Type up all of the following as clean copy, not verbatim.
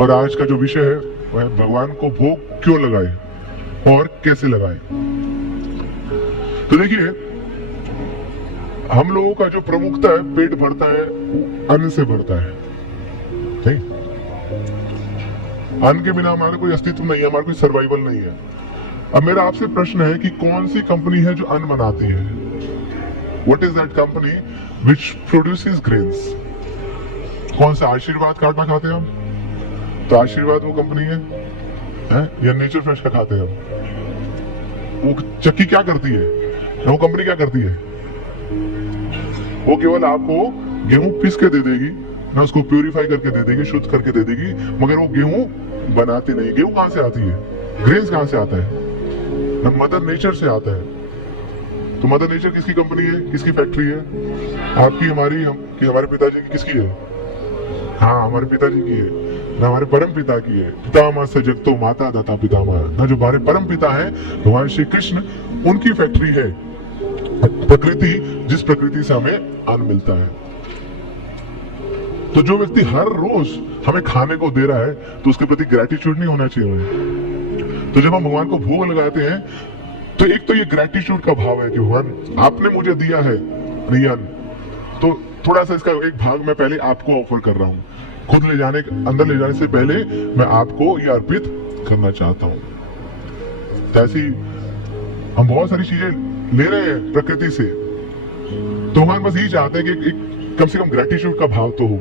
और आज का जो विषय है वह है भगवान को भोग क्यों लगाए और कैसे लगाए। तो देखिए, हम लोगों का जो प्रमुखता है, पेट भरता है वो अन्न से भरता है, नहीं? अन्न के बिना हमारा कोई अस्तित्व नहीं है, हमारा कोई सर्वाइवल नहीं है। अब मेरा आपसे प्रश्न है कि कौन सी कंपनी है जो अन्न बनाती है? What is that company which produces grains? कौन सा? आशीर्वाद का आटा खाते हैं हम, तो आशीर्वाद वो कंपनी है, या नेचर फ्रेश का खाते हैं हम? वो चक्की क्या करती है, वो कंपनी क्या करती है? वो केवल आपको गेहूं पीस के दे देगी ना, उसको प्यूरिफाई करके दे देगी, शुद्ध करके दे देगी, मगर वो गेहूं बनाती नहीं। गेहूं कहां से आती है? ग्रेन्स कहां से आता है? मदर नेचर से आता है। तो मदर नेचर किसकी कंपनी है, किसकी फैक्ट्री है? आपकी, हमारी, कि हमारे पिताजी की? किसकी है? हाँ, हमारे पिताजी की है ना, हमारे परम पिता की है। पितामह से जगतो माता दाता पितामह ना, जो हमारे परम पिता है भगवान श्री कृष्ण, उनकी फैक्ट्री है प्रकृति, जिस प्रकृति से हमें अन्न मिलता है। तो जो व्यक्ति हर रोज हमें खाने को दे रहा है तो उसके प्रति ग्रेटिट्यूड नहीं होना चाहिए हमें? तो जब हम भगवान को भोग लगाते हैं तो एक तो ये ग्रेटिट्यूड का भाव है कि भगवान आपने मुझे दिया है नहीं अन्न, तो थोड़ा सा इसका एक भाग मैं पहले आपको ऑफर कर रहा हूँ। खुद ले जाने, अंदर ले जाने से पहले मैं आपको ये अर्पित करना चाहता हूँ। तो ऐसी हम बहुत सारी चीजें ले रहे हैं प्रकृति से, तो हमारे बस यही चाहते हैं कि एक कम से कम ग्रेटिट्यूड का भाव तो हो,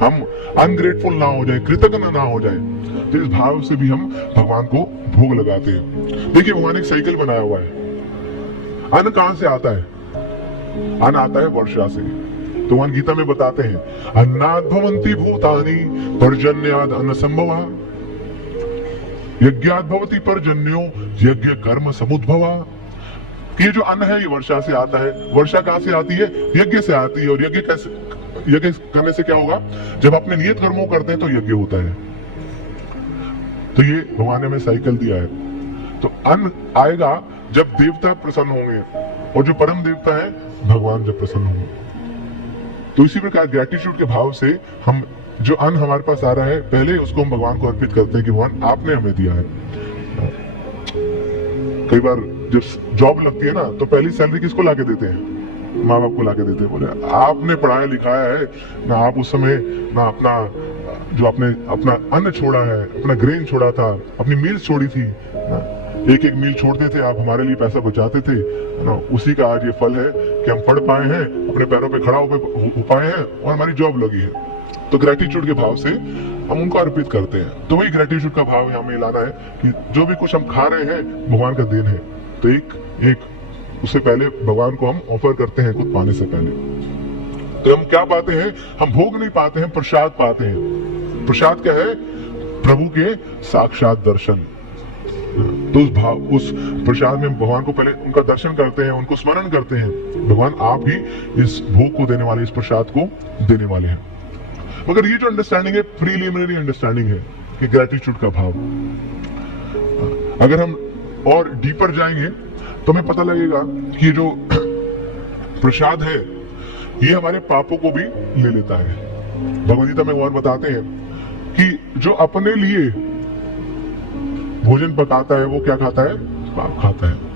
हम अनग्रेटफुल ना हो जाए, कृतज्ञ ना हो जाए। तो इस भाव से भी हम भगवान को भोग लगाते हैं। देखिए, भगवान एक साइकिल बनाया हुआ है। अन्न कहां से आता है? अन्न आता है वर्षा से। तो भगवान गीता में बताते हैं, अन्नाद भवन्ति भूतानि पर्जन्याद अन्न संभवा, यज्ञाद भवति पर्जन्यो यज्ञ कर्म समुद्भवा। ये जो अन्न है ये वर्षा से आता है। वर्षा कहां से आती है? यज्ञ से आती है। और यज्ञ कैसे? यज्ञ करने से क्या होगा? जब अपने नियत कर्मों करते हैं तो यज्ञ होता है। तो ये भगवान ने हमें साइकिल दिया है। तो अन्न आएगा जब देवता प्रसन्न होंगे, और जो परम देवता है भगवान जब प्रसन्न होंगे। तो इसी प्रकार ग्रेटिट्यूड के भाव से हम जो अन्न हमारे पास आ रहा है, पहले उसको हम भगवान को अर्पित करते हैं कि भगवान आपने हमें दिया है। कई बार जब जॉब लगती है ना, तो पहली सैलरी किसको लाके देते हैं? माँ बाप को लाके देते हैं। बोले आपने पढ़ाया लिखाया है ना, आप उस समय ना अपना जो आपने अपना अन्न छोड़ा है, अपना ग्रेन छोड़ा था, अपनी मील्स छोड़ी थी ना, एक एक मील छोड़ते थे आप, हमारे लिए पैसा बचाते थे ना। उसी का आज ये फल है कि हम पढ़ पाए हैं, अपने पैरों पे खड़ा हो पाए हैं और हमारी जॉब लगी है। तो ग्रेटिट्यूड के भाव से हम उनको अर्पित करते हैं। तो वही ग्रेटिट्यूड का भाव हमें लाना है कि जो भी कुछ हम खा रहे हैं भगवान का देन है। तो एक उससे पहले भगवान को हम ऑफर करते हैं कुछ पाने से पहले। तो हम क्या पाते हैं? हम भोग नहीं पाते हैं, प्रसाद पाते हैं। प्रसाद क्या है? प्रभु के साक्षात दर्शन। तो उस प्रसाद में भगवान को पहले उनका दर्शन करते हैं, उनको स्मरण करते हैं, भगवान आप ही इस भोग को देने वाले, इस प्रसाद को देने वाले हैं। मगर ये जो अंडरस्टैंडिंग है, प्रीलिमिनरी अंडरस्टैंडिंग है कि ग्रेटिट्यूड का भाव। अगर हम और डीपर जाएंगे तो हमें पता लगेगा कि जो प्रसाद है ये हमारे पापों को भी ले लेता है। भगवद गीता में और बताते हैं कि जो अपने लिए भोजन पकाता है वो क्या खाता है? पाप खाता है।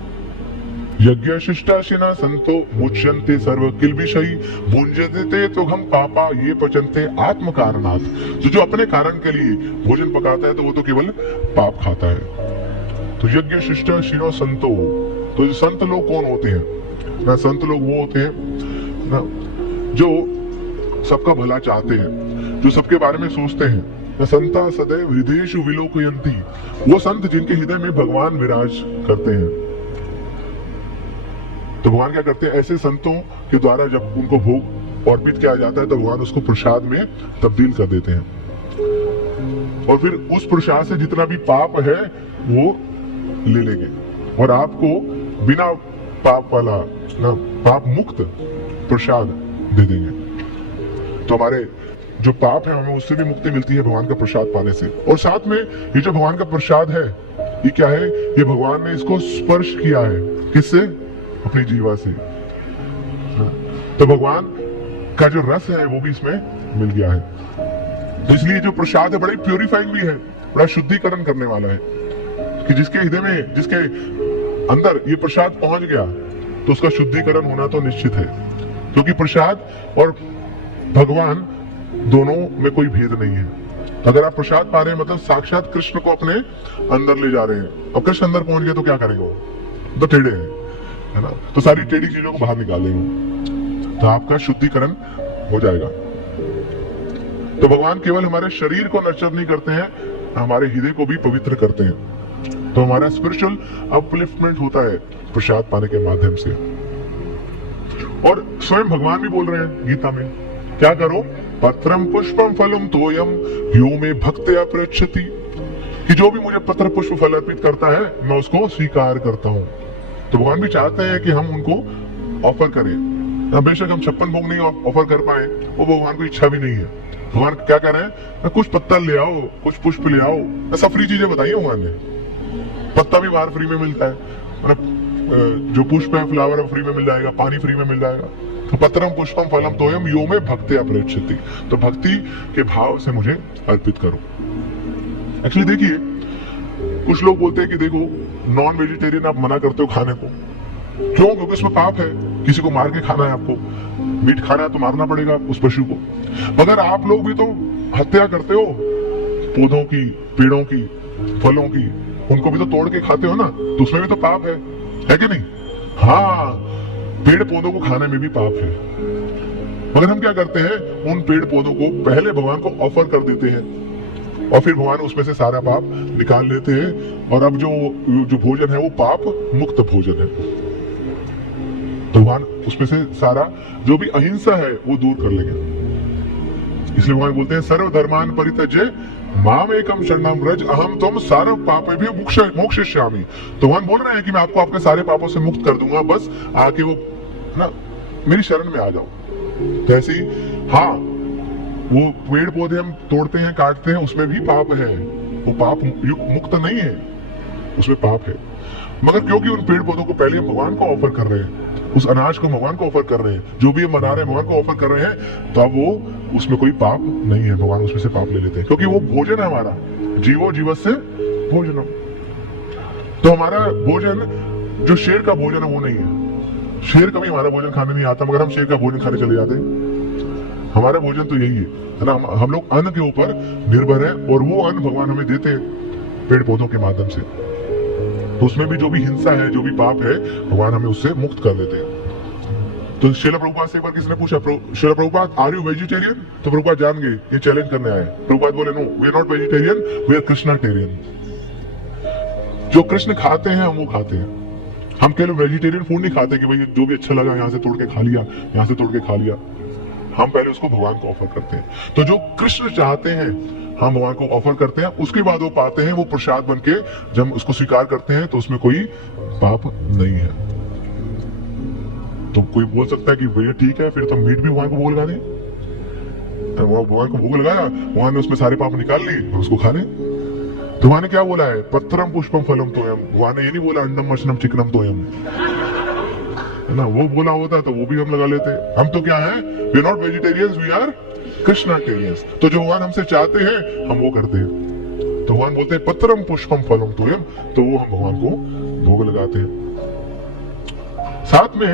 यज्ञ शिष्टाशिना संतो मुच्यन्ते सर्व किल्बिषयी भुंजते तो हम पापा ये पचनते आत्म कारणात्। तो जो अपने कारण के लिए भोजन पकाता है तो वो तो केवल पाप खाता है। तो यज्ञ शिष्टाशिनो संतो, तो संत लोग कौन होते हैं ना? संत लोग वो होते हैं ना जो सबका भला चाहते हैं, जो सबके बारे में सोचते हैं। न संता सदैव हृदयेषु विलोकयन्ति, वो संत जिनके हृदय में भगवान विराज करते हैं। तो भगवान क्या करते हैं? ऐसे संतों के द्वारा जब उनको भोग अर्पित किया जाता है तो भगवान उसको प्रसाद में तब्दील कर देते हैं, और फिर उस प्रसाद से जितना भी पाप है वो ले लेंगे और आपको बिना पाप वाला ना, पाप मुक्त प्रसाद दे देंगे। तो हमारे जो पाप है हमें उससे भी मुक्ति मिलती है भगवान का प्रसाद पाने से। और साथ में ये जो भगवान का प्रसाद है ये क्या है? ये भगवान ने इसको स्पर्श किया है। किससे? अपनी जीवा से। तो भगवान का जो रस है वो भी इसमें मिल गया है। तो इसलिए जो प्रसाद है बड़ा ही प्योरीफाइंग भी है, बड़ा शुद्धिकरण करने वाला है, कि जिसके हृदय में, जिसके अंदर ये प्रसाद पहुंच गया तो उसका शुद्धिकरण होना तो निश्चित है, क्योंकि प्रसाद और भगवान दोनों में कोई भेद नहीं है। अगर आप प्रसाद पा रहे हैं मतलब साक्षात कृष्ण को अपने अंदर ले जा रहे हैं। अब कृष्ण अंदर पहुंच गए तो क्या करेंगे, वो तो टेढ़े हैं, है ना, तो सारी टेढ़ी चीजों को बाहर निकालेंगे तो आपका शुद्धिकरण हो जाएगा। तो भगवान केवल हमारे शरीर को नर्चर नहीं करते हैं, हमारे हृदय को भी पवित्र करते हैं। तो हमारा स्पिरिचुअल अपलिफ्टमेंट होता है प्रसाद पाने के माध्यम से। और स्वयं भगवान भी बोल रहे हैं गीता में, क्या करो, पत्रम पुष्पम फलम तोयम यो में भक्त्या प्रयच्छति, कि जो भी मुझे पत्र पुष्प फल अर्पित करता है मैं उसको स्वीकार करता हूँ। तो भगवान भी चाहते हैं कि हम उनको ऑफर करें। बेशक हम 56 भोग नहीं ऑफर कर पाए, वो भगवान को इच्छा भी नहीं है। भगवान क्या कह रहे हैं, कुछ पत्ता ले आओ, कुछ पुष्प ले आओ, ऐसा फ्री चीजें बताइए भगवान ने। पत्ता भी बाहर फ्री में मिलता है, मतलब जो पुष्प है, फ्लावर है, फ्री में मिल जाएगा, पानी फ्री में मिल जाएगा। तो पत्रम पुष्पम फलम तोयम यो में भक्त्या प्रयच्छति, तो भक्ति के भाव से मुझे अर्पित करो। एक्चुअली देखिए, कुछ लोग बोलते हैं कि देखो नॉन वेजिटेरियन आप मना करते हो खाने को, क्यों, क्योंकि उसमें पाप है, किसी को मार के खाना है, आपको मीट खाना है तो मारना पड़ेगा उस पशु को। मगर आप लोग भी तो हत्या करते हो पौधों की, पेड़ों की, फलों की, उनको भी तो तोड़ के खाते हो ना, तो उसमें भी तो पाप है कि नहीं? हाँ, पेड़ पौधों को खाने में भी पाप है। मगर हम क्या करते हैं, उन पेड़ पौधों को पहले भगवान को ऑफर कर देते हैं और फिर भगवान उसमें से सारा पाप निकाल लेते हैं, और अब जो भोजन है वो पाप मुक्त भोजन है। तो भगवान उसमें से सारा जो भी अहिंसा है वो दूर कर लेंगे। इसलिए भगवान बोलते हैं सर्व धर्मान परित्यज्य माम एकम शरणम व्रज अहम त्वम सर्व पापेभ्यो मोक्षयिष्यामि। तो भगवान बोल रहे हैं कि मैं आपको आपके सारे पापों से मुक्त कर दूंगा, बस आके वो ना मेरी शरण में आ जाओ। तो ऐसे ही हाँ, वो पेड़ पौधे हम तोड़ते हैं, काटते हैं, उसमें भी पाप है, वो पाप मुक्त नहीं है, उसमें पाप है। मगर क्योंकि उन पेड़ पौधों को पहले हम भगवान को ऑफर कर रहे हैं, उस अनाज को भगवान को ऑफर कर रहे हैं, जो भी हम बना रहे हैं भगवान को ऑफर कर रहे हैं, तो अब वो उसमें कोई पाप नहीं है, भगवान उसमें से पाप ले लेते हैं, क्योंकि वो भोजन है हमारा, जीवो जीवस्य भोजनम। तो हमारा भोजन जो शेर का भोजन है वो नहीं है। शेर कभी हमारा भोजन खाने नहीं आता, मगर हम शेर का भोजन खाने चले जाते हैं। हमारा भोजन तो यही है ना, हम लोग अन्न के ऊपर निर्भर है, और वो अन्न भगवान हमें देते हैं पेड़ पौधों के माध्यम से। तो उसमें भी जो भी हिंसा है, जो भी पाप है, भगवान हमें उससे मुक्त कर देते हैं। तो श्रील प्रभुपाद से एक बार किसने पूछा, Srila Prabhupada are you vegetarian? तो प्रभुपाद जान गए ये चैलेंज करने आए। प्रभुपाद बोले no, we are not vegetarian, we are Krishnatarian. जो कृष्ण खाते हैं हम वो खाते हैं। हम केवल वेजिटेरियन फूड नहीं खाते कि भाई जो भी अच्छा लगा यहाँ से तोड़ के खा लिया, यहाँ से तोड़ के खा लिया। हम पहले उसको भगवान को ऑफर करते हैं। तो जो कृष्ण चाहते हैं हम भगवान को ऑफर करते हैं, उसके बाद वो पाते हैं, वो प्रसाद बन के जब हम उसको स्वीकार करते हैं तो उसमें कोई पाप नहीं है। तो कोई बोल सकता है कि भैया ठीक है, फिर तो मीट भी भगवान को भोग लगा दें। भगवान को भोग लगाया, भगवान ने उसमें सारे पाप निकाल लिए और उसको खा लें। तो भगवान ने क्या बोला है, पत्रम पुष्पम फलम तोयम। भगवान ने ये नहीं बोला अंडम मशनम चिकनम तोयम, है ना, वो बोला होता तो वो भी हम लगा लेते। हम तो क्या है, we are not vegetarians, we are Krishnatarians. तो जो भगवान हमसे चाहते हैं हम वो करते हैं। तो भगवान बोलते हैं पत्रम पुष्पम फलम तोयम, तो वो हम भगवान को भोग लगाते हैं। साथ में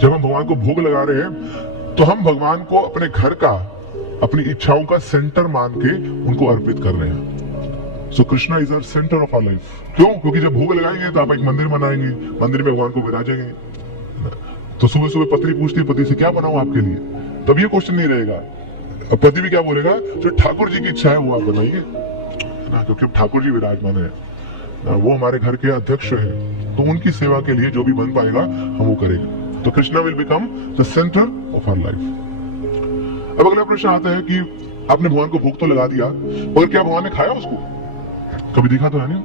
जब हम भगवान को भोग लगा रहे हैं तो हम भगवान को अपने घर का, अपनी इच्छाओं का सेंटर मान के उनको अर्पित कर रहे हैं। So Krishna is our centre of our life. क्यों? क्योंकि जब भोग लगाएंगे तो आप एक मंदिर बनाएंगे, मंदिर में भगवान को विराजेंगे। तो सुबह सुबह पत्नी पूछती है पति से, क्या बनाऊं आपके लिए? तब ये क्वेश्चन नहीं रहेगा। अब पति भी क्या बोलेगा, जो ठाकुर जी की इच्छा है वो आप बनाइए ना, क्योंकि ठाकुर जी विराजमान है ना, वो हमारे घर के अध्यक्ष है, तो उनकी सेवा के लिए जो भी बन पाएगा हम वो करेंगे। तो Krishna will become the centre of our life. अब अगला प्रश्न आता है कि आपने भगवान को भोग तो लगा दिया, और क्या भगवान ने खाया उसको? कभी देखा तो है नहीं।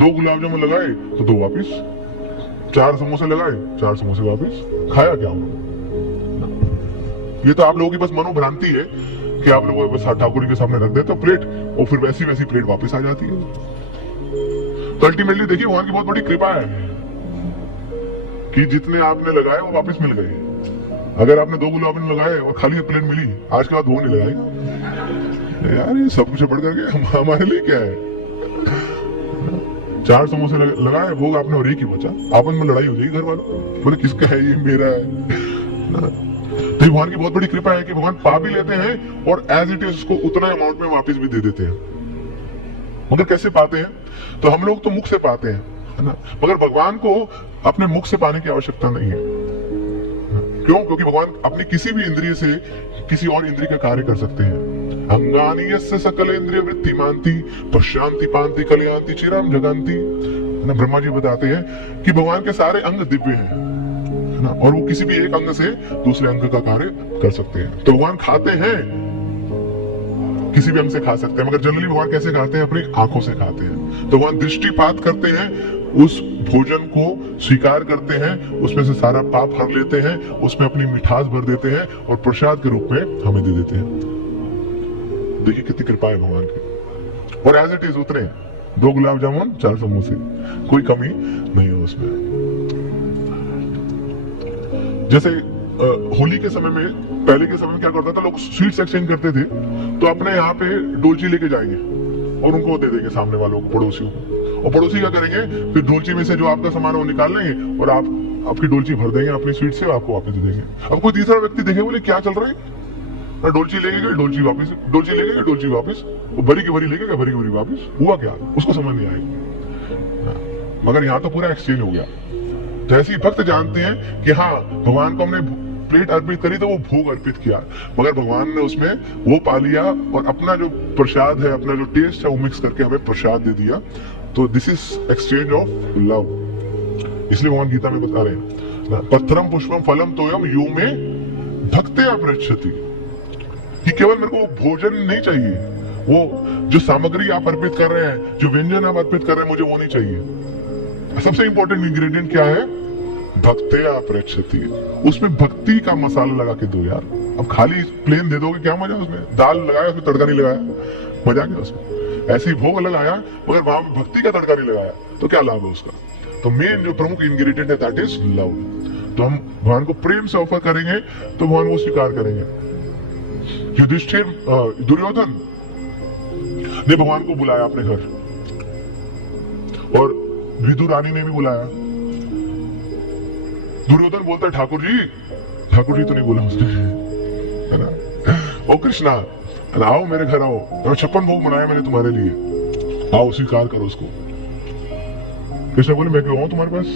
2 गुलाब जामुन लगाए तो 2 वापिस, 4 समोसे लगाए 4 समोसे वापिस। खाया क्या उन्होंने? ये तो आप लोगों की बस मनोभ्रांति है कि आप लोग बस ठाकुर जी के सामने रख देते हो प्लेट, और फिर वैसी वैसी प्लेट वापस आ जाती है। तो अल्टीमेटली देखिए भगवान की बहुत बड़ी कृपा है कि जितने आपने लगाए वो वापस मिल गए। अगर आपने 2 गुलाब लगाए और खाली प्लेट मिली, आज के बाद वो नहीं लगाएगा यार, ये सब कुछ बढ़ करके हमारे लिए क्या है। 4 समोसे लगाए भोग आपने और एक ही बचा, आपस में लड़ाई हो जाएगी घर वालों, बोले किसका है ये, मेरा है। तो भगवान की बहुत बड़ी कृपा है कि भगवान पा भी लेते हैं और एज इट इज उसको उतना अमाउंट में वापस भी दे देते हैं। मगर कैसे पाते हैं? तो हम लोग तो मुख से पाते हैं, है ना, मगर भगवान को अपने मुख से पाने की आवश्यकता नहीं है। क्यों? क्योंकि भगवान अपनी किसी भी इंद्रिय से किसी और इंद्रिय का कार्य कर सकते हैं। अंगानि यस्य सकल इंद्रिय वृत्ति मानती पश्यांति पांति कलयांति चिरम जगंती। ना ब्रह्मा जी बताते हैं कि भगवान के सारे अंग दिव्य हैं, है ना, और वो किसी भी एक अंग से दूसरे अंग का कार्य कर सकते हैं। तो भगवान खाते हैं, किसी भी अंग से खा सकते हैं, मगर जनरली भगवान कैसे खाते हैं? अपनी आंखों से खाते हैं। तो भगवान दृष्टिपात करते हैं, उस भोजन को स्वीकार करते हैं, उसमें से सारा पाप हर लेते हैं, उसमें अपनी मिठास भर देते हैं और प्रसाद के रूप में हमें दे देते हैं। देखिए कितनी कृपा है भगवान की। और एज इट इज उतने 2 गुलाब जामुन 4 समोसे, कोई कमी नहीं है उसमें। जैसे होली के समय में, पहले के समय में क्या करता था, लोग स्वीट्स एक्सचेंज करते थे, तो अपने यहाँ पे डोलची लेके जाएंगे और उनको दे देंगे सामने वालों को, पड़ोसियों को, और पड़ोसी क्या करेंगे, फिर डोलची में से जो आपका सामान है वो निकाल लेंगे और आपकी डोलची भर देंगे अपनी स्वीट से, आपको वापस दे देंगे। अब कोई तीसरा व्यक्ति देखे, बोले क्या चल रहा है, डोलची लेके गए, डोलची वापस, डोलची लेके गए, डोलची वापस, वो भरी की भरी लेके गए, भरी की भरी वापस, हुआ क्या, उसको समझ नहीं आएगी। मगर यहाँ तो पूरा एक्सचेंज हो गया। तो ऐसे ही भक्त जानते हैं कि हाँ, भगवान को हमने प्लेट अर्पित करी तो वो भोग अर्पित किया, मगर भगवान ने उसमें वो पा लिया और अपना जो प्रसाद है, अपना जो टेस्ट है वो मिक्स करके हमें प्रसाद दे दिया। तो this is exchange of love. इसलिए भगवान गीता में बता रहे हैं, पत्रम पुष्पम फलम तोयम यो में भक्त्या पृच्छति, कि केवल मेरे को भोजन नहीं चाहिए, वो जो सामग्री आप अर्पित कर रहे हैं, जो व्यंजन आप अर्पित कर रहे हैं, मुझे वो नहीं चाहिए। सबसे इंपॉर्टेंट इंग्रेडिएंट क्या है? भक्त्या पृच्छति। उसमें भक्ति का मसाला लगा के दो यार। अब खाली प्लेन दे दोगे क्या मजा उसमें? दाल लगाया उसमें तड़का नहीं लगाया, मजा क्या उसमें? ऐसे ही भोग लगाया मगर वहां भक्ति का तड़का नहीं लगाया, तो क्या लाभ है उसका? तो मेन जो प्रमुख इंग्रेडिएंट है दैट इज लव। तो हम भगवान को प्रेम से ऑफर करेंगे तो भगवान वो स्वीकार करेंगे। युधिष्ठिर, दुर्योधन ने भगवान को बुलाया अपने घर, और विदुर रानी ने भी बुलाया। दुर्योधन बोलता है ठाकुर जी तो नहीं बोला उसने, है ना, ओ कृष्णा आओ मेरे घर आओ, 56 भोग बनाया मैंने तुम्हारे लिए, आओ स्वीकार करो उसको। कृष्ण बोले मैं क्यों आऊं तुम्हारे पास,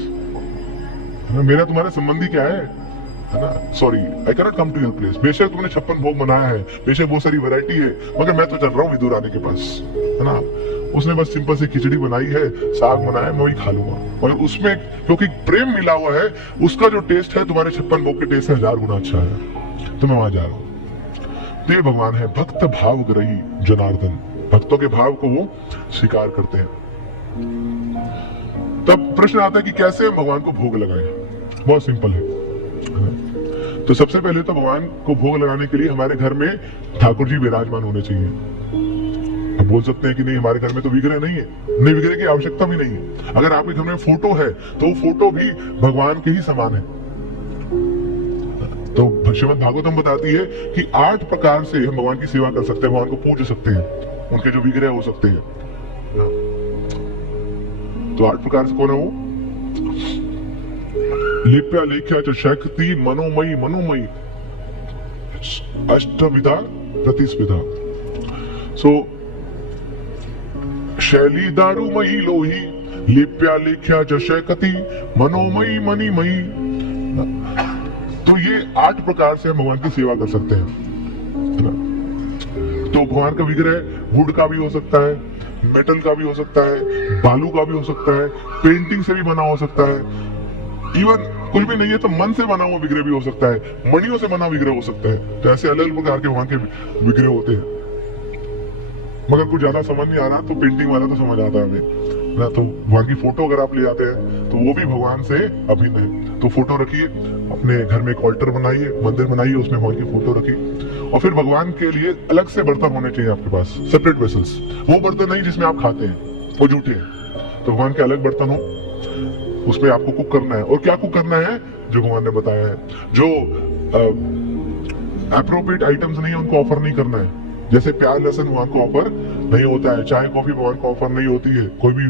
मेरा तुम्हारा संबंधी क्या है ना, sorry I can not come to your place. बेशक तुमने 56 भोग बनाया है, बेशक बहुत सारी वैरायटी है, मगर मैं तो चल रहा हूँ विदुर रानी के पास, है ना। उसने बस सिंपल से खिचड़ी बनाई है, साग बनाया है, मैं वही खा लूंगा, मगर उसमें क्योंकि प्रेम मिला हुआ है, उसका जो टेस्ट है तुम्हारे 56 भोग के टेस्ट से 1000 गुना अच्छा है, तो मैं वहां जा रहा हूँ। तो ये भगवान है भक्त भाव ग्रही जनार्दन, भक्तों के भाव को वो स्वीकार करते हैं। तब प्रश्न आता है कि कैसे हम भगवान को भोग लगाएं। बहुत सिंपल है। तो सबसे पहले तो भगवान को भोग लगाने के लिए हमारे घर में ठाकुर जी विराजमान होने चाहिए। हम बोल सकते हैं कि नहीं हमारे घर में तो विग्रह नहीं है, नहीं विग्रह की आवश्यकता भी नहीं है। अगर आपके घर में फोटो है तो वो फोटो भी भगवान के ही समान है। तो श्रीमद् भागवतम बताती है कि 8 प्रकार से हम भगवान की सेवा कर सकते हैं, भगवान को पूज सकते हैं, उनके जो विग्रह हो सकते हैं। तो 8 प्रकार से कौन है वो? लिप्या लेख्या च शक्ति मनोमयी मनोमयी अष्टविधा प्रतिस्पिधा। सो शैली दारुमयी लोही लिप्या लेख्या च शक्ति मनोमयी मणिमयी। तो ये 8 प्रकार से हम भगवान की सेवा कर सकते हैं, है ना। तो भगवान का विग्रह वुड का भी हो सकता है, मेटल का भी हो सकता है, बालू का भी हो सकता है, पेंटिंग से भी बना हो सकता है, इवन कुछ भी नहीं है तो मन से बना हुआ विग्रह भी हो सकता है, मणियों से बना विग्रह हो सकता है। तो ऐसे अलग अलग प्रकार के भगवान के विग्रह होते हैं। मगर कुछ ज्यादा समझ नहीं आ रहा तो पेंटिंग वाला तो समझ आता है हमें ना। तो भगवान की फोटो अगर आप ले आते हैं तो वो भी भगवान से अभिन्न है। तो फोटो रखिए, अपने घर में एक ऑल्टर बनाइए, मंदिर बनाइए, उसमें भगवान की फोटो रखिए, और फिर भगवान के लिए अलग से बर्तन होने चाहिए आपके पास, सेपरेट वेसल्स। वो बर्तन नहीं जिसमें आप खाते हैं, वो झूठे हैं। तो भगवान के अलग बर्तन हो, उसमें आपको कुक करना है। और क्या कुक करना है? जो भगवान ने बताया है। जो एप्रोप्रिएट आइटम्स नहीं है उनको ऑफर नहीं करना है। जैसे प्याज लहसुन भगवान को ऑफर नहीं होता है, चाय कॉफी भगवान को ऑफर नहीं होती है, कोई भी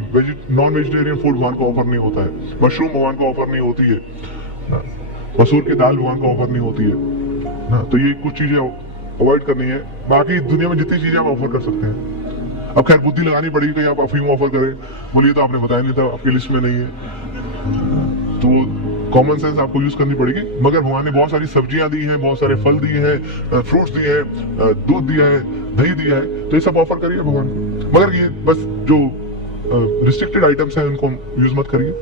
नॉन वेजिटेरियन फूड भगवान को ऑफर नहीं होता है, मशरूम भगवान को ऑफर नहीं होती है, मसूर की दाल भगवान को ऑफर नहीं होती है ना। तो ये कुछ चीजें अवॉइड करनी है। बाकी दुनिया में जितनी चीजें आप ऑफर कर सकते हैं। अब खैर बुद्धि लगानी पड़ेगी कि आप अफीम ऑफर करें, बोलिए तो आपने बताया नहीं था, आपकी लिस्ट में नहीं है, तो कॉमन सेंस आपको यूज करनी पड़ेगी। मगर भगवान ने बहुत सारी सब्जियां दी हैं, बहुत सारे फल दिए हैं, फ्रूट्स दिए हैं, दूध दिया है, दही दिया है, तो ये सब ऑफर करिए भगवान। मगर ये बस जो रिस्ट्रिक्टेड आइटम्स हैं उनको यूज मत करिए।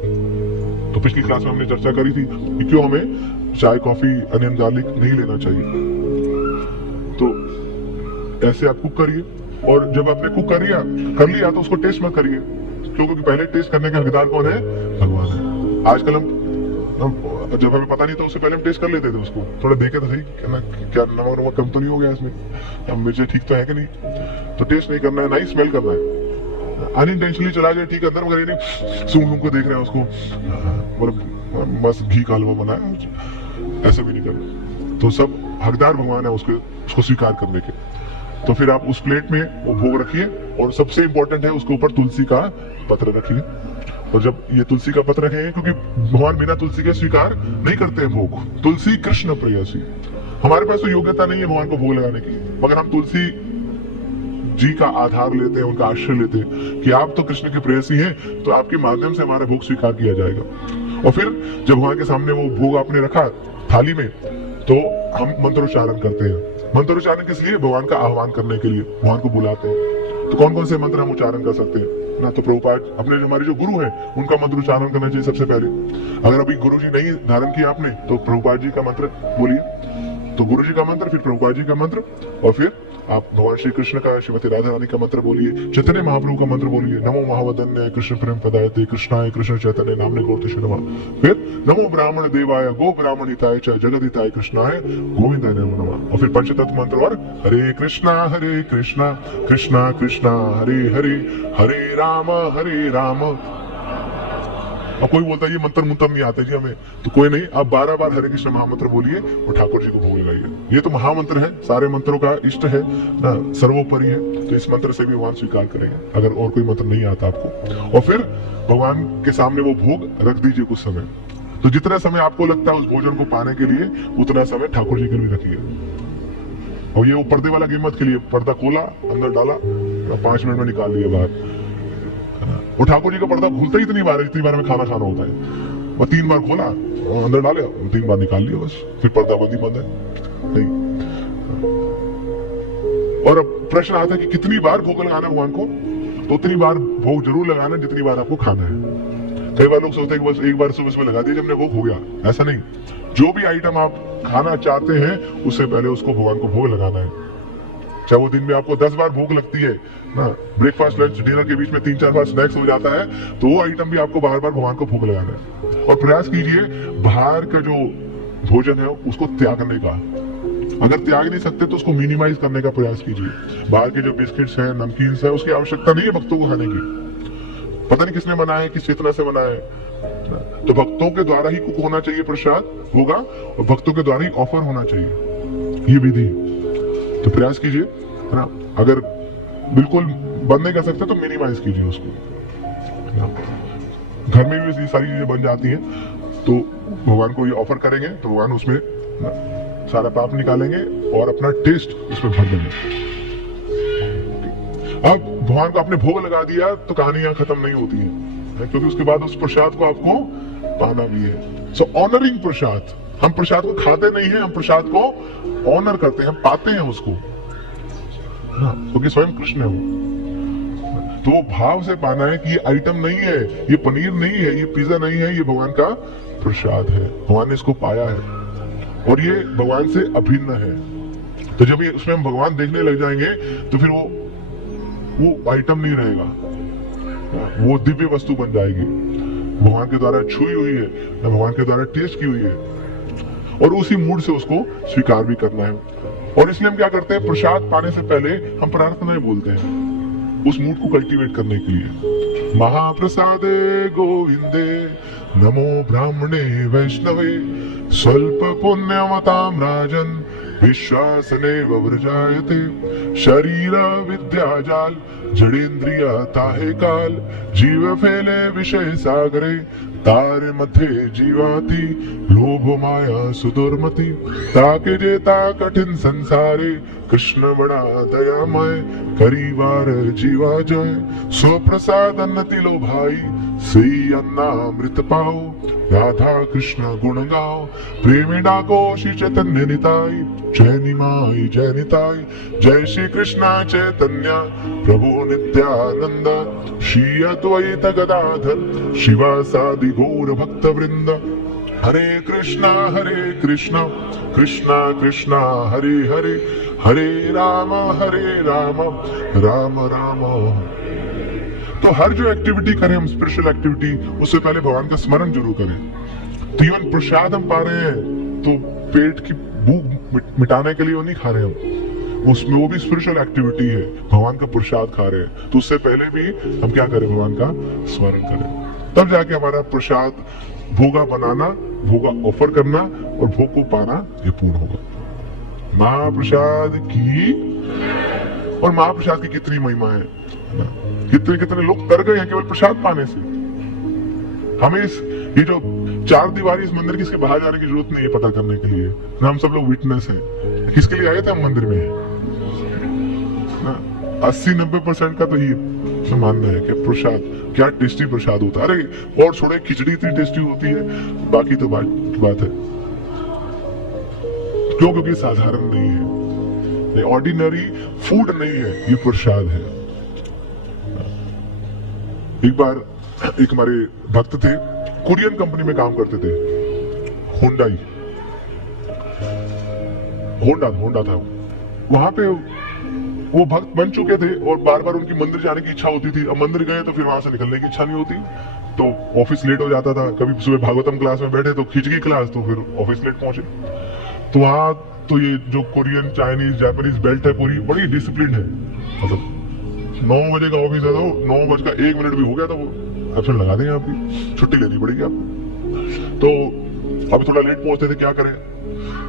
तो पिछली क्लास में हमने चर्चा करी थी कि क्यों हमें चाय कॉफी अनियन गार्लिक नहीं लेना चाहिए। तो ऐसे आप कुक करिए, और जब आपने कुक कर लिया तो उसको टेस्ट मत करिए, क्योंकि पहले टेस्ट करने के हकदार कौन है? भगवान है। आजकल हम जब हमें पता नहीं था उससे पहले हम टेस्ट कर लेते थे उसको, थोड़ा देखे तो सही क्या नमक नमक कम तो नहीं हो गया इसमें, मिर्ची ठीक तो है कि नहीं। तो टेस्ट नहीं करना है, ना ही स्मेल करना है। अनइंटेंशनली चला जाए ठीक अंदर, मगर ये नहीं सूंघ को देख रहे हैं उसको, मतलब मस्त घी का हलवा बनाया, ऐसा भी नहीं करना। तो सब हकदार भगवान है उसको स्वीकार करने के। तो फिर आप उस प्लेट में वो भोग रखिए, और सबसे इंपॉर्टेंट है उसके ऊपर तुलसी का पत्र रखिए। और जब ये तुलसी का पत्र रखेंगे, क्योंकि भगवान बिना तुलसी के स्वीकार नहीं करते हैं भोग। तुलसी कृष्ण प्रेयसी, हमारे पास तो योग्यता नहीं है भगवान को भोग लगाने की, मगर हम तुलसी जी का आधार लेते हैं, उनका आश्रय लेते हैं कि आप तो कृष्ण के प्रेयसी हैं, तो आपके माध्यम से हमारा भोग स्वीकार किया जाएगा। और फिर जब भगवान के सामने वो भोग आपने रखा थाली में, तो हम मंत्रोच्चारण करते हैं। मंत्रोच्चारण किस लिए? भगवान का आह्वान करने के लिए, भगवान को बुलाते हैं। तो कौन कौन से मंत्र हम उच्चारण कर सकते हैं ना? तो प्रभुपाद अपने हमारे जो गुरु हैं उनका मंत्र उच्चारण करना चाहिए सबसे पहले। अगर अभी गुरु जी नहीं धारण किया आपने, तो प्रभुपाद जी का मंत्र बोलिए। तो गुरु जी का मंत्र, फिर प्रभुपाद जी का मंत्र, और फिर आप भगवान श्री कृष्ण का, श्रीमती राधा रानी का मंत्र बोलिए, चैतन्य महाप्रभु का मंत्र बोलिए, नमो महावदन्य कृष्ण प्रेम पदायते कृष्णाय कृष्ण चैतन्य नामने गौरतेषु नमः। फिर नमो ब्राह्मण देवाय गो ब्राह्मण हिताय च जगद हिताय कृष्णाय गोविंदाय नमो नमः। और फिर पंचतत्व मंत्र, और हरे कृष्णा कृष्णा कृष्णा हरे हरे, हरे राम। और कोई बोलता है ये मंत्र नहीं आते जी हमें, तो कोई नहीं, आप 12 बार हरे कृष्ण महामंत्र बोलिए और ठाकुर जी को भोग लगाइए। ये तो महामंत्र है, सारे मंत्रों का इष्ट है ना, सर्वोपरि है। तो इस मंत्र से भी भगवान स्वीकार करेंगे, अगर और कोई मंत्र नहीं आता आपको। और फिर भगवान के सामने वो भोग रख दीजिए कुछ समय। तो जितना समय आपको लगता है उस भोजन को पाने के लिए, उतना समय ठाकुर जी के लिए रखिए। और ये वो पर्दे वाला गेम मत खेलिए, पर्दा खोला, अंदर डाला, 5 मिनट में निकाल लिया बाहर। वो ठाकुर जी का पर्दा खुलता ही इतनी बार में खाना होता है। और 3 बार खोला, अंदर डाले, 3 बार निकाल लिया, बस फिर पर्दा बंद है नहीं। और अब प्रश्न आता है कि कितनी बार भोग लगाना भगवान को? तो उतनी बार भोग जरूर लगाना जितनी बार आपको खाना है। कई बार लोग सोचते हैं कि बस एक बार सुबह लगा दिया, जब हमने भोग हो गया। ऐसा नहीं, जो भी आइटम आप खाना चाहते हैं उससे पहले उसको भगवान को भोग लगाना है। चाहे वो दिन में आपको 10 बार भूख लगती है ना, ब्रेकफास्ट लंच डिनर के बीच में 3-4 बार स्नैक्स हो जाता है, तो वो आइटम भी आपको बार बार भगवान को भोग लगाना है। और प्रयास कीजिए बाहर का जो भोजन है उसको त्यागने का। अगर त्याग नहीं सकते तो उसको मिनिमाइज करने का प्रयास कीजिए। बाहर के जो बिस्किट्स हैं, नमकीन है, उसकी आवश्यकता नहीं है भक्तों को खाने की। पता नहीं किसने बनाया है, किस चेतना से बनाया है। तो भक्तों के द्वारा ही कुक होना चाहिए, प्रसाद होगा, और भक्तों के द्वारा ही ऑफर होना चाहिए, ये विधि। तो प्रयास कीजिए, है ना। अगर बिल्कुल बंद नहीं कर सकते तो मिनिमाइज कीजिए उसको। घर में भी ये सारी चीजें बन जाती हैं, तो भगवान को ये ऑफर करेंगे तो भगवान उसमें सारा पाप निकालेंगे और अपना टेस्ट उसमें भर देंगे। अब भगवान को आपने भोग लगा दिया तो कहानी यहाँ खत्म नहीं होती है, क्योंकि उसके बाद उस प्रसाद को आपको पाना भी है। सो ऑनरिंग प्रसाद, हम प्रसाद को खाते नहीं है, हम प्रसाद को ऑनर करते हैं, हम पाते हैं उसको, क्योंकि स्वयं कृष्ण है वो। तो वो भाव से पाना है कि ये आइटम नहीं है, ये पनीर नहीं है, ये पिज्जा नहीं है, ये भगवान का प्रसाद है। भगवान ने इसको पाया है और ये भगवान से अभिन्न है। तो जब ये उसमें हम भगवान देखने लग जाएंगे तो फिर वो आइटम नहीं रहेगा, वो दिव्य वस्तु बन जाएगी, भगवान के द्वारा छुई हुई है, भगवान के द्वारा टेस्ट की हुई है, और उसी मूड से उसको स्वीकार भी करना है। और इसलिए हम क्या करते हैं, प्रसाद पाने से पहले हम प्रार्थनाएं बोलते हैं, उस मूड को कल्टीवेट करने के लिए। महाप्रसादे गोविंदे नमो ब्राह्मणे वैष्णवे स्वल्प पुण्यमतां राजन् विश्वासनेव व्रजायते शरीर विद्याजाल जड़ेन्द्रिय ताहे काल जीव फैले विषय सागरे तारे मथे जीवाती लोभ माया सुदुर्मति ताके जेता कठिन संसारे कृष्ण बड़ा दयामय करीवार जीवा जय स्वप्रसाद अन्न तिलो भाई सही अन्नामृत पाओ राधा कृष्ण गुण गाओ प्रेमी डाको श्री चैतन्य निताई जय निमाई जय निताई जय श्री कृष्ण चैतन्य प्रभु नित्यानंद श्री अद्वैत गदाधर शिवासादि गौर भक्त वृंद हरे कृष्णा कृष्णा कृष्णा हरे हरे हरे राम राम राम। तो हर जो एक्टिविटी करें हम स्पिरिचुअल एक्टिविटी उससे पहले भगवान का स्मरण जरूर करें। तो इवन प्रसाद हम पा रहे हैं तो पेट की भूख मिटाने के लिए वो नहीं खा रहे हम, उसमें वो भी स्पिरिचुअल एक्टिविटी है, भगवान का प्रसाद खा रहे हैं। तो उससे पहले भी हम क्या करें, भगवान का स्मरण करें, तब जाके हमारा प्रसाद भोगा बनाना, भोगा ऑफर करना और भोग को पाना ये पूर्ण होगा। महाप्रसाद की, और महाप्रसाद की कितनी महिमा है, कितने कितने लोग तर गए हैं केवल प्रसाद पाने से। हमें ये जो चार दीवारी इस मंदिर की, इसके बाहर जाने की जरूरत नहीं है पता करने के लिए ना, हम सब लोग विटनेस हैं। किसके लिए आए थे हम मंदिर में ना, 80-90% का तो ये मानना है कि प्रसाद क्या टेस्टी प्रसाद होता है। अरे और छोड़े, खिचड़ी इतनी टेस्टी होती है, बाकी तो बात है क्यों, क्योंकि साधारण नहीं है, ऑर्डिनरी फूड नहीं है, ये प्रसाद है। एक बार एक हमारे भक्त थे, कोरियन कंपनी में काम करते थे, होंडा था। वहां पे वो भक्त बन चुके थे और बार बार उनकी मंदिर जाने की इच्छा होती थी। अब मंदिर गए तो फिर वहां से निकलने की इच्छा नहीं होती, तो ऑफिस लेट हो जाता था। कभी सुबह भागवतम क्लास में बैठे तो खिंच गई क्लास, तो फिर ऑफिस लेट पहुंचे। तो वहां तो ये जो कोरियन, चाइनीज, जापानीज बेल्ट है पूरी बड़ी डिसिप्लिन है। मतलब 9 बजे का ऑफिस है तो 9:01 भी हो गया तो वो एब्सेंट लगा देंगे, आपकी छुट्टी लेनी पड़ेगी आपको। तो अभी थोड़ा लेट पहुंचते थे, क्या करें,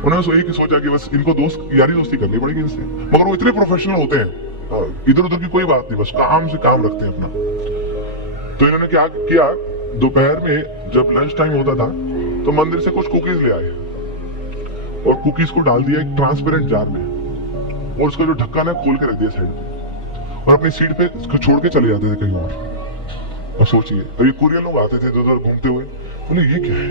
उन्होंने एक ही सोचा कि बस इनको यारी दोस्ती करनी पड़ेगी इनसे। मगर वो इतने प्रोफेशनल होते हैं, इधर उधर की कोई बात नहीं, बस काम से काम रखते हैं अपना। तो इन्होंने क्या किया, दोपहर में जब लंच टाइम होता था तो मंदिर से कुछ कुकीज ले आए और कुकीज को डाल दिया एक ट्रांसपेरेंट जार में, और उसका जो ढक्कन है खोल के रख दिया साइड में, और अपनी सीट पे उसको छोड़ के चले जाते थे कहीं और सोचिए, अब ये कोरियन लोग आते थे इधर घूमते हुए, बोले ये क्या है,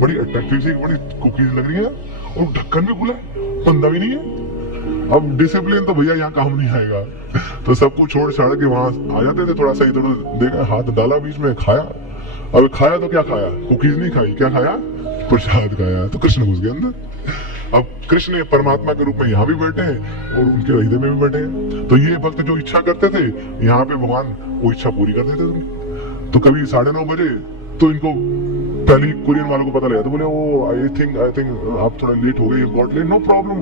बड़ी अट्रैक्टिव सी बड़ी कुकीज लग रही है और ढक्कन भी खुला, पंदा भी नहीं है। अब डिसिप्लिन तो भैया यहाँ काम नहीं आएगा, तो सब कुछ छोड़ छाड़ के वहां आ जाते थे। थोड़ा सा इधर उधर देखा, हाथ डाला बीच में, खाया। अब खाया तो क्या खाया, कुकीज नहीं खाई, क्या खाया, प्रसाद खाया। तो कृष्ण घुस गए अंदर। अब कृष्ण परमात्मा के रूप में यहाँ भी बैठे हैं और उनके हृदय में भी बैठे हैं। तो ये भक्त जो इच्छा करते थे, यहाँ पे भगवान वो इच्छा पूरी कर देते थे। तो कभी 9:30 बजे तो इनको पहले कोरियन वालों को पता लगा, तो बोले वो आई थिंक आप थोड़ा लेट हो गए, got late, no problem,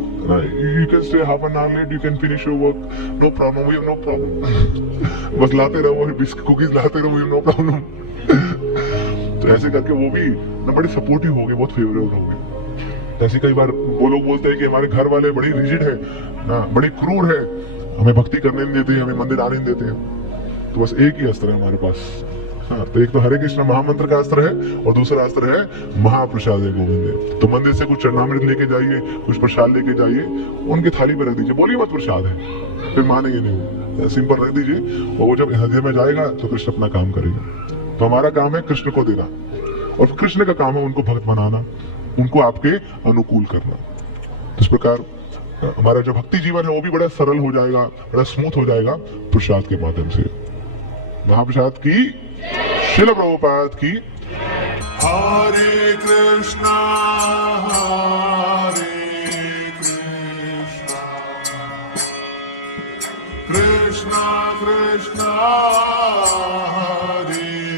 you can stay half an hour late, you can finish your work, no problem, we have no problem. बस लाते रहो बिस्किट कुकीज लाते रहो, नो प्रॉब्लम। तो ऐसे करके वो भी ना बड़े सपोर्टिव हो गए, बहुत फेवरेबल हो गए। ऐसे कई बार वो लोग बोलते हैं कि हमारे घर वाले बड़ी रिजिड है ना, बड़े क्रूर है, हमें भक्ति करने नहीं देते, हमें मंदिर आने नहीं देते हैं। तो बस एक ही अस्त्र है हमारे पास, हाँ, तो एक तो हरे कृष्ण महामंत्र का अस्त्र है और दूसरा अस्त्र है महाप्रसाद गोविंद। तो मंदिर से कुछ चरणामृत लेके जाइए, कुछ प्रसाद लेके जाइए, उनकी थाली पे रख दीजिए, बोलिए मत प्रसाद है, फिर मानेंगे नहीं, सिंपल रख दीजिए, और वो जब हृदय में जाएगा तो कृष्ण अपना काम करेगा। तो हमारा काम है कृष्ण को देना, और कृष्ण का काम है उनको भक्त बनाना, उनको आपके अनुकूल करना। इस प्रकार हमारा जो भक्ति जीवन है वो भी बड़ा सरल हो जाएगा, बड़ा स्मूथ हो जाएगा प्रसाद के माध्यम से। महाप्रसाद की, श्रील प्रभुपाद की। हरे कृष्णा कृष्णा कृष्णा हरे